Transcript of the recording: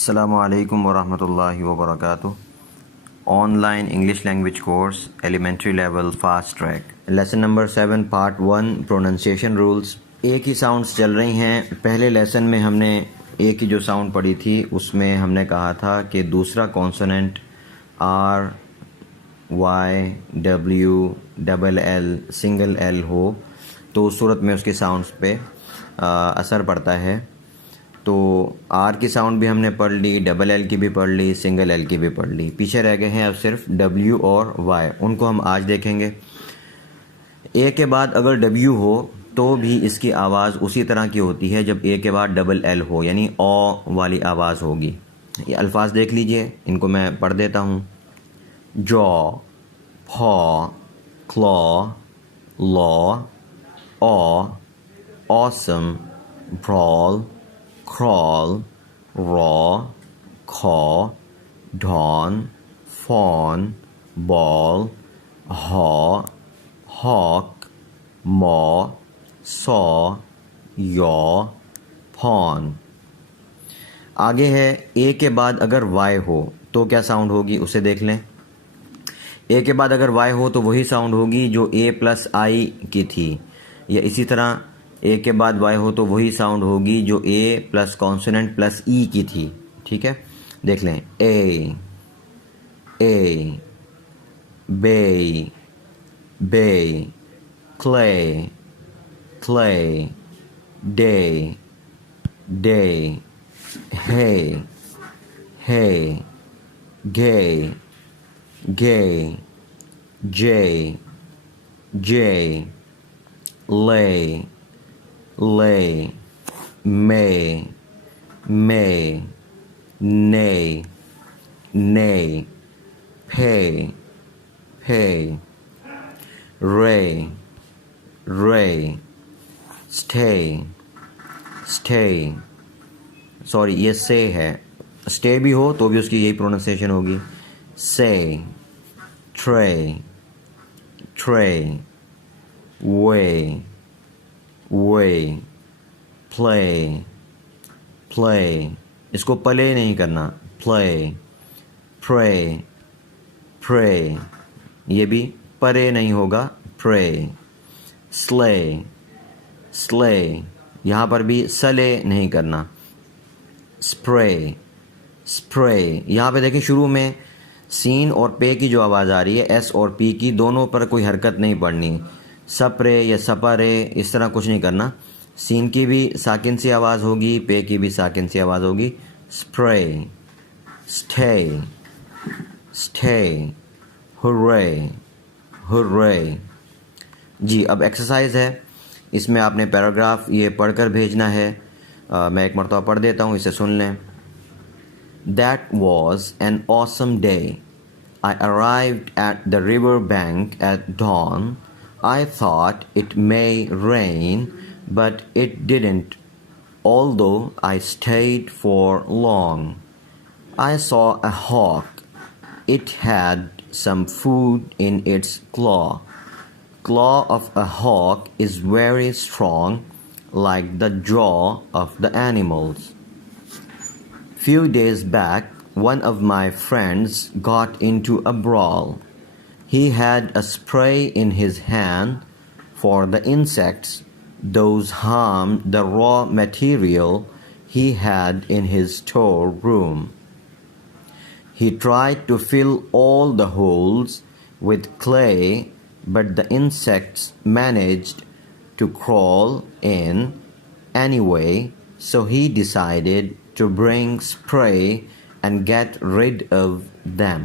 अस्सलामु अलैकुम वरहमतुल्लाहि वबरकातुह। Online English language course elementary level fast track, lesson number 7 part 1 pronunciation rules. एक ही साउंड्स चल रही हैं। पहले लेसन में हमने एक ही जो साउंड पढ़ी थी उसमें हमने कहा था कि दूसरा consonant R, Y, W, double L, single L हो तो उस सूरत में उसके साउंड्स पे असर पड़ता है। तो आर की साउंड भी हमने पढ़ ली, डबल एल की भी पढ़ ली, सिंगल एल की भी पढ़ ली। पीछे रह गए हैं अब सिर्फ डब्ल्यू और वाई, उनको हम आज देखेंगे। ए के बाद अगर डब्ल्यू हो तो भी इसकी आवाज़ उसी तरह की होती है जब ए के बाद डबल एल हो, यानी ओ वाली आवाज़ होगी। ये अल्फाज देख लीजिए, इनको मैं पढ़ देता हूँ। Jaw, paw, claw, law, aw, awesome, brawl, crawl, raw, caw, dawn, fawn, ball, haw, hawk, maw, saw, yaw, pawn। आगे है ए के बाद अगर वाई हो तो क्या साउंड होगी उसे देख लें। ए के बाद अगर वाई हो तो वही साउंड होगी जो ए प्लस आई की थी, या इसी तरह ए के बाद वाई हो तो वही साउंड होगी जो ए प्लस कॉन्सोनेंट प्लस ई की थी। ठीक है, देख लें। ए, बे, बे, क्ले, क्ले, डे, डे, हे, गे, गे, जे, जे, ले, lay, may, nay, pay, ray, stay, sorry ये से है, स्टे भी हो तो भी उसकी यही प्रोनाउंसिएशन होगी। से, ट्रे, वे, प्ले, इसको प्ले नहीं करना, प्ले, प्रे, ये भी परे नहीं होगा, प्रे, स्ले, यहाँ पर भी सले नहीं करना, स्प्रे, यहाँ पे देखिए शुरू में सीन और पे की जो आवाज़ आ रही है, एस और पी की, दोनों पर कोई हरकत नहीं पड़नी। सप्रे या सपरे इस तरह कुछ नहीं करना। सीन की भी साकिन सी आवाज़ होगी, पे की भी साकिन सी आवाज़ होगी। Spray, stay, hurray. जी, अब एक्सरसाइज है, इसमें आपने पैराग्राफ ये पढ़कर भेजना है। मैं एक मरतबा पढ़ देता हूँ, इसे सुन लें। That was an awesome day. I arrived at the river bank at dawn. I thought it may rain, but it didn't, although I stayed for long. I saw a hawk. It had some food in its claw. Claw of a hawk is very strong, like the jaw of the animals. Few days back, one of my friends got into a brawl. He had a spray in his hand for the insects. Those harmed the raw material he had in his storeroom. He tried to fill all the holes with clay, but the insects managed to crawl in anyway, so he decided to bring spray and get rid of them.